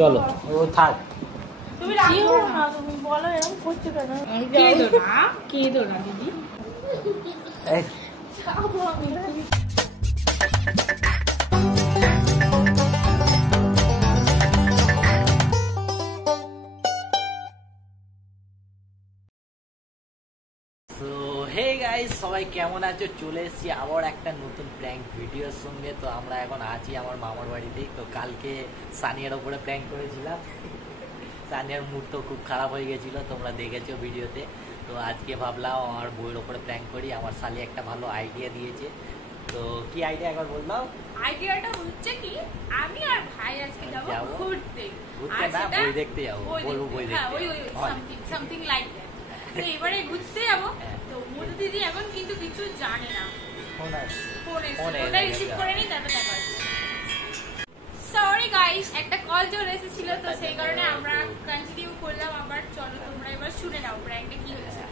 চলো ও থাক। তুমি রাখিও না, তুমি বলো এরকম করছো কেন? কেঁদো না দিদি। হে গাইস, সবাই কেমন আছো? চলে এসেছি আবার একটা নতুন প্র্যাঙ্ক ভিডিওর সঙ্গে। তো আমরা এখন আছি আমার মামার বাড়িতেই। তো কালকে সানিয়ার ওপরে প্র্যাঙ্ক করেছিলাম। সানিয়ার মুড তো খুব খারাপ হয়ে গেছিলো, তোমরা দেখেছো ভিডিওতে। তো আজকে ভাবলাম আমার বইয়ের ওপরে প্র্যাঙ্ক করি। আমার শালি একটা ভালো আইডিয়া দিয়েছে। তো কি আইডিয়া একবার বললাম? আইডিয়াটা হচ্ছে কি, আমি আর ভাই আজকে যাব ঘুরতে। ঘুরতে না, বই দেখতে যাবো। বলবো বই দেখতে, ওই সামথিং লাইক দ্যাট। তো এবারে ঘুরতে যাব। তো মধু দিদি এখন কিন্তু কিছু জানে না। ফোনে রিসিভ করে নি, তারপর দেখা হচ্ছে। সরি গাইস, একটা কল চলে এসেছিল, তো সেই কারণে আমরা কন্টিনিউ করলাম আবার। চলো তোমরা এবার শুনে নাও প্র্যাঙ্কটা কি হয়েছে।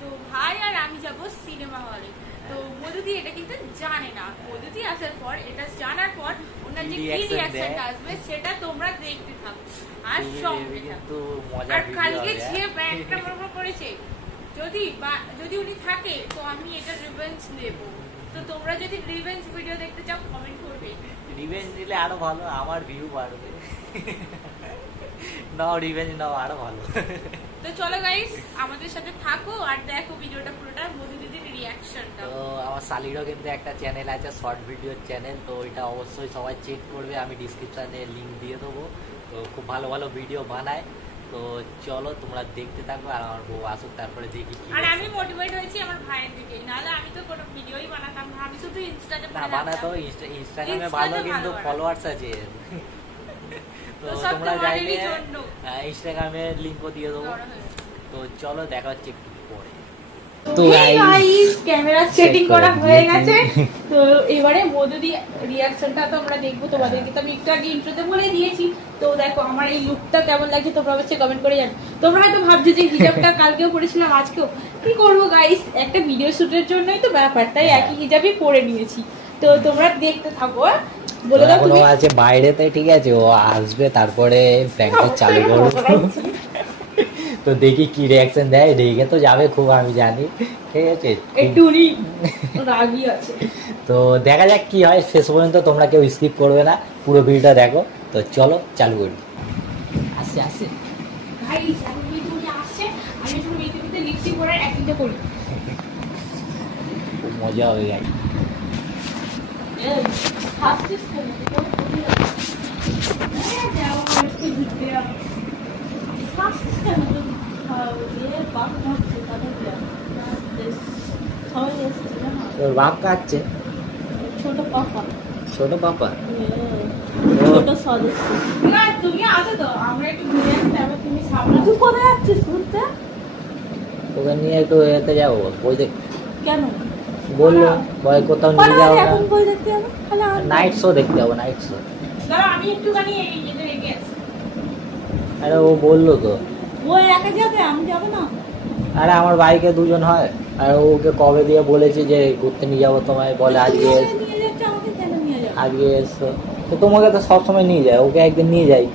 তো ভাই আর আমি যাব সিনেমা হলে। তো মধুদি এটা কিন্তু জানে না। মধুদি আসার পর, এটা জানার পর ওনার যে কি রিঅ্যাকশনটা আসবে সেটা তোমরা দেখতে থাকো আর সঙ্গে থাকো। আর কালকে যে প্র্যাঙ্কটা করেছে, যদি উনি থাকে তো আমি এটা রিভেঞ্জ নেব। তো তোমরা যদি রিভেঞ্জ ভিডিও দেখতে চাও কমেন্ট করবে। রিভেঞ্জ দিলে আরো ভালো, আমার ভিউ বাড়বে। নাও রিভেঞ্জ নাও, আরো ভালো। তো চলো গাইস, আমাদের সাথে থাকো আর দেখো ভিডিওটা পুরোটা, মধু দিদির রিঅ্যাকশনটা। তো আমার শালিরও কিন্তু একটা চ্যানেল আছে, শর্ট ভিডিওর চ্যানেল। তো ওইটা অবশ্যই সবাই চেক করবে, আমি ডিসক্রিপশনে লিংক দিয়ে দেবো। তো খুব ভালো ভালো ভিডিও বানায়। তো চলো তোমরা দেখতে থাকো, আর আমার বউ আসুক, তারপরে দেখি। আর আমি মোটিভেট হয়েছি আমার ভাইয়ের দিকে, নাহলে আমি তো কোনো ভিডিওই বানাতাম না। আমি শুধু ইনস্টাতে বানাতো, ইনস্টাগ্রামে ভালো কিন্তু ফলোয়ার্স আছে। তো তোমরা চাইলে ইনস্টাগ্রামে লিংকও দিয়ে দেবো। তো চলো দেখা হচ্ছে একটু পরে। তো গাইস, ক্যামেরা সেটিং করা হয়ে গেছে। তো এবারে মধুদি রিঅ্যাকশনটা তো আমরা দেখবো। তোমাদেরকে তো আমি একটু আগে ইন্ট্রোতে বলে দিয়েছি। তো দেখো আমার এই লুকটা কেমন লাগছে তোমরা অবশ্যই কমেন্ট করে জানো। তোমরা হয়তো ভাবছো যে হিজাবটা কালকেও পরেছিলাম আজকেও। কি করবো গাইস, একটা ভিডিও শুটের জন্যই তো ব্যাপার, তাই একই হিজাবই পরে নিয়েছি। তো তোমরা দেখতে থাকো। বলে দাও তুমি আছে বাইরেতে, ঠিক আছে? ও আসবে, তারপরে প্র্যাঙ্কটা চালু করবো। তো দেখি কি রিঅ্যাকশন দেয়। রেগে তো যাবে খুব, আমি জানি, ঠিক আছে? একটু রাগী আছে। তো দেখা যাক কি হয়। শেষ পর্যন্ত তোমরা কেউ স্কিপ করবে না, পুরো ভিডিওটা দেখো। তো চলো চালু করি। আসছে আসছে গাইস, এখন ভিডিওটা আসছে। আমি শুধু ভিডিওতে লিপস্টিক পরে অ্যাক্টিংটা করি। খুব মজা হবে গাইস। হাসছিস কেন? যাও করতে ঘুরতে যাও। হাসছিস কেন? তোর বাপ কাটছে? ছোট পাপা। ছোট পাপা? ছোট সদস্য। না তুমি আছো তো, আমরা একটু ঘুরে আসি, তারপর তুমি সামনে। তুই কোথায় যাচ্ছিস ঘুরতে? ওকে নিয়ে একটু এতে যাবো বই দেখতে। কেন বললো বয় কোথাও নিয়ে যাও না, এখন বই দেখতে যাবো? নাইট শো দেখতে যাবো, নাইট শো। দাঁড়া আমি একটুখানি এগিয়ে আসি। আরে ও বললো তো। ও একা যাবে, আমি যাবো না। আরে আমার বাইকে দুজন হয়, আর ওকে কবে দিয়ে বলেছি যে ঘুরতে নিয়ে যাবো তোমায়, বলে আজকে আজকে এসো। তো তোমাকে তো সবসময় নিয়ে যায়, ওকে একদিন নিয়ে যাই।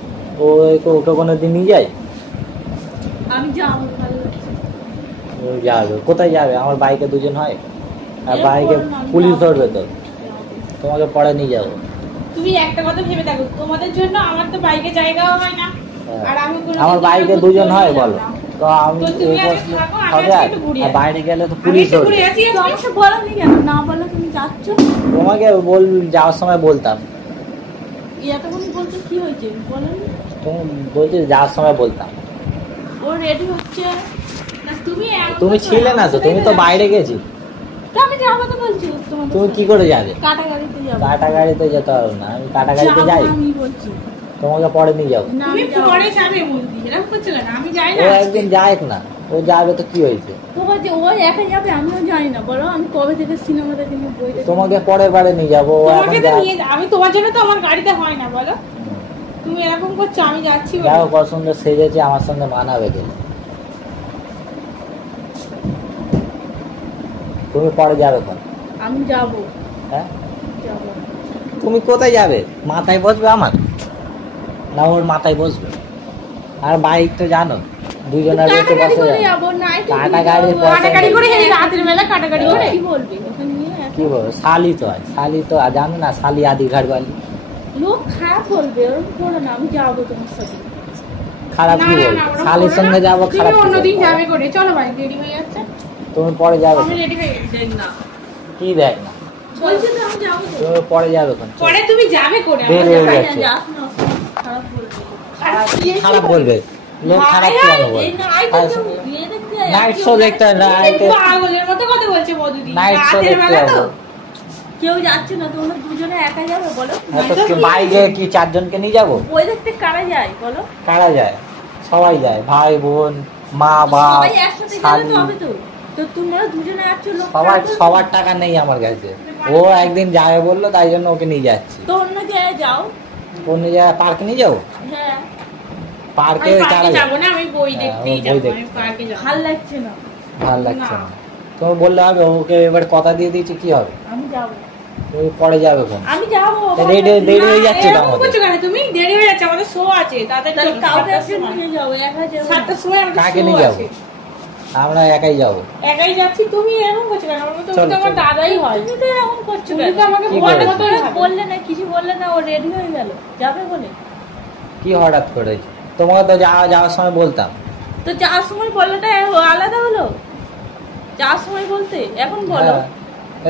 ওকে কোনো দিন নিয়ে যায়? আমি যাবো। যাবে কোথায় যাবে? আমার বাইকে দুজন হয়, আর বাইকে পুলিশ ধরবে তো। তোমাকে পরে নিয়ে যাবো। তুমি একটা কথা ভেবে দেখো, তোমাদের জন্য আমার তো বাইকে জায়গাও হয় না। আর আমি আমার বাইকে দুজন হয় বলো, তো আমি হবে। আর বাইরে গেলে তো পুলিশ ধরবে। আমাকে বলোনি কেন? না বলো তুমি যাচ্ছ। তোমাকে যাওয়ার সময় বলতাম। এতক্ষণ বলছো কি হয়েছে বলোনি? তুমি বলছি যাওয়ার সময় বলতাম। ও রেডি হচ্ছে। তুমি ছিলে না তো, তুমি তো বাইরে গেছি। আমি যাবো তো বলছি। তুমি কি করে যাবে? কাটা গাড়িতে যাবো। কাটা গাড়িতে যেতে হবে না, আমি কাটা গাড়িতে যাই। আমি বলছি তোমাকে পরে নিয়ে যাবো। তুমি পরে যাবে বলছি, এরকম করছো কেন? আমি যাই না। ও একদিন যাক না, ও যাবে তো কি হয়েছে? ও একা যাবে, আমিও যাই না। বলো আমি কবে থেকে সিনেমা দেখে বই দেখে। তোমাকে পরে বারে নিয়ে যাবো। আমি তোমার জন্য তো আমার গাড়িতে হয় না বলো। তুমি এরকম করছো, আমি যাচ্ছি। যাও, কত সুন্দর সেজেছে, আমার সঙ্গে মানাবে গেলে। তুমি পরে যাবে কখন? আমি যাবো। হ্যাঁ তুমি কোথায় যাবে? মাথায় বসবে আমার? না ওর মাথায় বসবে। আর বাইক তো জানো দুজনের বেশি বসে কাটাকাটি করে রাতের বেলা কাটাকাটি করে কি বলবি কি বলবো শালি তো হয়, শালি তো জানো না শালি আদি ঘাট বালি লোক খারাপ বলবে ওরকম করো না, আমি যাবো তোমার সাথে। খারাপ কি বলবো শালির সঙ্গে যাবো খারাপ অন্যদিন যাবে করে চলো ভাই দেরি হয়ে যাচ্ছে তুমি পরে যাবে আমি রেডি হয়ে গেছি দেখ না কি দেখ না বলছি তো আমি যাবো তুমি পরে যাবে কোন পরে তুমি যাবে করে দেরি হয়ে যাচ্ছে খারাপ বলবে লোক খারাপ কেন বলবে নাইট শো দেখতে হয় পাগলের মতো কথা বলছে মধুদি নাইট শো দেখতে হবে কেউ যাচ্ছে না তোমরা দুজনে একা যাবে বলো বাইকে কি চারজনকে নিয়ে যাবো ওই দেখতে কারা যায় বলো কারা যায় সবাই যায় ভাই বোন মা বাপ সবাই একসাথে গেলে তো হবে তো তো তোমরা দুজনে যাচ্ছ লোক সবার টাকা নেই আমার কাছে ও একদিন যাবে বললো তাই জন্য ওকে নিয়ে যাচ্ছি তো অন্য জায়গায় যাও অন্য জায়গায় পার্কে নিয়ে যাবো হ্যাঁ পার্কে যাবো না আমি বই দেখতেই যাবো আমি পার্কে যাব ভালো লাগছে না ভালো লাগছে না তুমি বললে হবে ওকে এবার কথা দিয়ে দিয়েছি কি হবে আমি যাবো তুমি পরে যাবে কোন আমি যাবো দেরি হয়ে যাচ্ছে তো আমাদের কিছু কেন তুমি দেরি হয়ে যাচ্ছে আমাদের শো আছে তাড়াতাড়ি কাউকে নিয়ে যাও একা যাও 7টার সময় আমাদের কাকে নিয়ে যাবো আমরা একাই যাবো একাই যাচ্ছি তুমি এরকম করছো কেন আমার তো আমার দাদাই হয় তুমি তো এরকম করছো তুমি তো আমাকে বললে না কিছু বললে না ও রেডি হয়ে গেল যাবে বলে কি হঠাৎ করে তোমাকে তো যাওয়ার সময় বলতাম তো যাওয়ার সময় বলাটা আলাদা হলো যাওয়ার সময় বলতে এখন বলো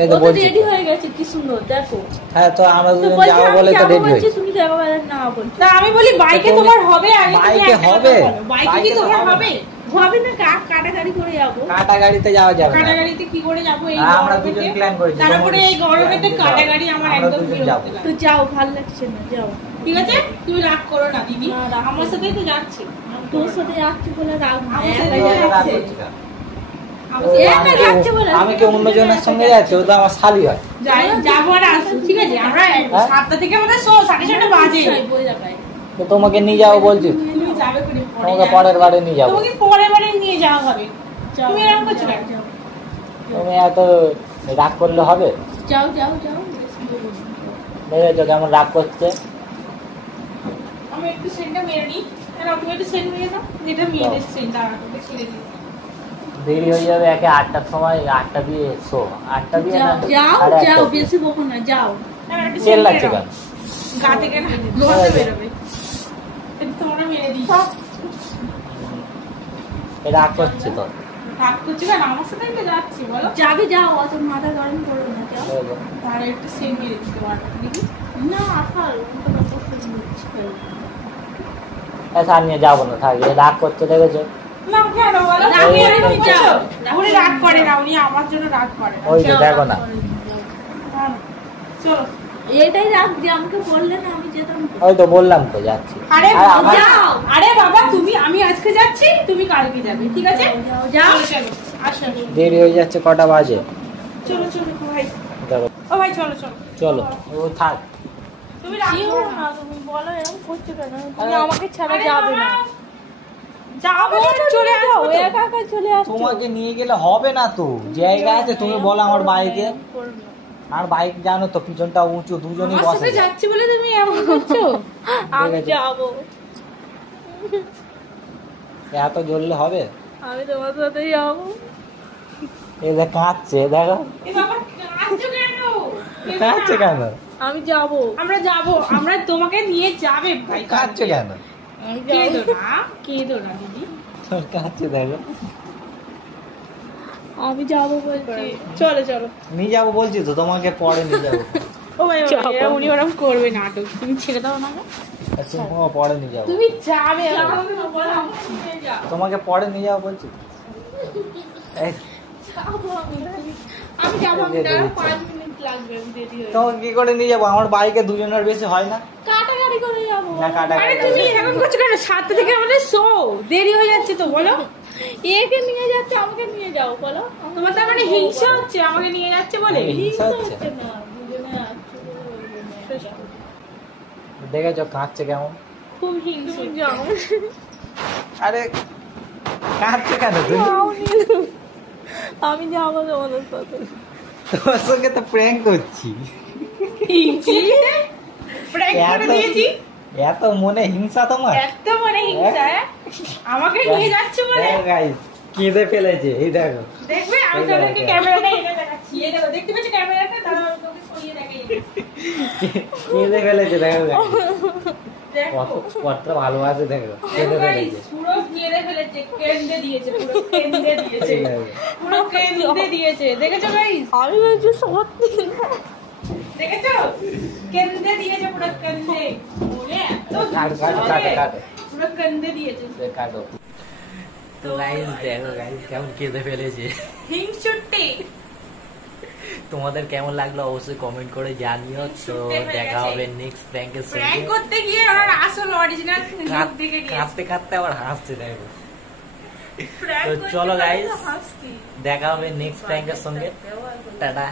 এই তো বলছি রেডি হয়ে গেছে কি সুন্দর দেখো হ্যাঁ তো আমরা দুজন যাবো বলে তো রেডি হয়েছি তুমি যাবে না বলছো না আমি বলি বাইকে তোমার হবে আগে বাইকে হবে বাইকে কি তোমার হবে হবে না কাটা গাড়ি করে যাবো কাটা গাড়িতে যাওয়া যাবে কাটা গাড়িতে কি করে যাবো এই আমরা দুজন প্ল্যান করেছি তারপরে এই গরমেতে কাটা গাড়ি আমার একদম বিরক্ত লাগে তো যাও ভালো লাগছে না যাও ঠিক আছে তুমি রাগ করো না দিদি আমার সাথেই তো যাচ্ছি তোর সাথে যাচ্ছি বলে রাগ না আমি কি অন্যজনের সঙ্গে যাচ্ছি ও তো আমার শালি হয় যাবো আর আসবো ঠিক আছে আমরা 7টা থেকে আমাদের 7:30 বাজে তো তোমাকে নিয়ে যাবো বলছি তুমি যাবে করে তোমাকে পরের বারে নিয়ে যাবো তোমাকে পরের বারে নিয়ে যাওয়া হবে তুমি এরকম করছো কেন তুমি এত রাগ করলে হবে যাও যাও যাও দেখেছো কেমন রাগ করছে আমি একটু সেন্টটা মেরে নিই আর তুমি একটু সেন্ট মেরে দাও যেটা মেয়েদের সেন্ট আর আমাকে ছেড়ে দিই দেরি হয়ে যাবে একে 8টার সময় 8টা দিয়ে শো 8টা দিয়ে না যাও যাও বেশি বকো না যাও তেল লাগছে কেন গা থেকে না লোহাতে বেরোবে এটা তোমরা মেরে দিই রাগ করছে তো রাগ করছে কেন আমার সাথে একটু যাচ্ছি বলো যাবে যাও অত মাথা গরম করো না যাও আর একটু সেন্ট মেরে দিতে পারো দেখি না আফাল এসা নিয়ে যাবো না থাক রাগ করছে দেখেছো না কেন বলো উনি রাগ করে না উনি আমার জন্য রাগ করে ওই যে দেখো না চলো এটাই রাগ যে আমাকে বললে না আমি যেতাম ওই তো বললাম তো যাচ্ছি আরে বাবা তুমি আমি আজকে যাচ্ছি তুমি কালকে যাবে ঠিক আছে যাও চলো আসো দেরি হয়ে যাচ্ছে কটা বাজে চলো চলো ভাই ও ভাই চলো চলো চলো ও থাক তুমি রাগ করো না তুমি বলো এরকম করছো কেন তুমি আমাকে ছাড়া যাবে না যাবো চলে আসো একা একা চলে আসো তোমাকে নিয়ে গেলে হবে না তো জায়গা আছে তুমি বলো আমার বাইকে আর বাইক জানো তো পিছনটা উঁচু দুজনেই বসে আমি যাচ্ছি বলে তুমি এমন করছো আমি যাবো এত জ্বললে হবে আমি তোমার সাথে যাবো এই দেখ কাঁদছে দেখো এ বাবা কাঁদছো কেন কাঁদছে কেন আমি যাবো আমরা যাবো আমরা তোমাকে নিয়ে যাবে ভাই কাঁদছে কেন কেঁদো না দিদি কাঁদছে দেখো আমি যাবো বলছি চলো চলো নিয়ে যাবো বলছি তো তোমাকে পরে নিয়ে যাবো ও ভাই উনি ওরকম করবে নাটক তুমি ছেড়ে দাও না তোমাকে পরে নিয়ে যাবো তুমি যাবে তোমাকে পরে নিয়ে যাবো বলছি আমি যাবো 5 মিনিট লাগবে দেরি হয়ে তোমাকে কি করে নিয়ে যাবো আমার বাইকে দুজনের বেশি হয় না কাটা গাড়ি করে যাবো না কাটা আরে তুমি এখন করছো কেন 7টা থেকে আমাদের শো দেরি হয়ে যাচ্ছে তো বলো একে নিয়ে যাচ্ছে আমাকে নিয়ে যাও বলো তোমার তো মানে হিংসা হচ্ছে আমাকে নিয়ে যাচ্ছে বলে হিংসা হচ্ছে না দুজনে আছে দেখেছো কাঁদছে কেমন খুব হিংসা যাও আরে কাঁদছে কেন তুমি আমি যাবো তোমাদের সাথে তোমার সঙ্গে তো প্র্যাঙ্ক করছি প্র্যাঙ্ক করে দিয়েছি এত মনে হিংসা তোমার? এত মনে হিংসা আমাকে নিয়ে যাচ্ছে বলে গাইস কেঁদে ফেলেছে। এই দেখো, দেখবে আমি তোমাদেরকে ক্যামেরাটা এনে দেখাচ্ছি। এই দেখো, দেখতে পাচ্ছ ক্যামেরাটা? দাঁড়াও আমি তোমাকে সরিয়ে দেখাই। কেঁদে ফেলেছে দেখো গাইস, দেখো কত ভালোবাসে দেখো, কেঁদে ফেলেছে পুরো কেঁদে ফেলেছে, কেঁদে দিয়েছে, পুরো কেঁদে দিয়েছে, পুরো কেঁদে দিয়েছে। দেখেছো গাইস? আমি বলছি সত্যি না। দেখেছো? কেঁদে দিয়েছে, পুরো কেঁদে। ওরে এত পুরো কেঁদে দিয়েছে। কাটো। তো গাইস দেখো গাইস কেমন কেঁদে ফেলেছে। হিংসুটে। তোমাদের কেমন লাগলো অবশ্যই কমেন্ট করে জানিও। তো দেখা হবে নেক্সট প্র্যাঙ্কের সঙ্গে। প্র্যাঙ্ক করতে গিয়ে ওর আসল অরিজিনাল মুখ দিকে গিয়ে কাঁদতে কাঁদতে আবার হাসছে দেখো। প্র্যাঙ্ক তো করতে চলো করতে গাইস হাসছি। দেখা হবে নেক্সট প্র্যাঙ্কের সঙ্গে। টাটা।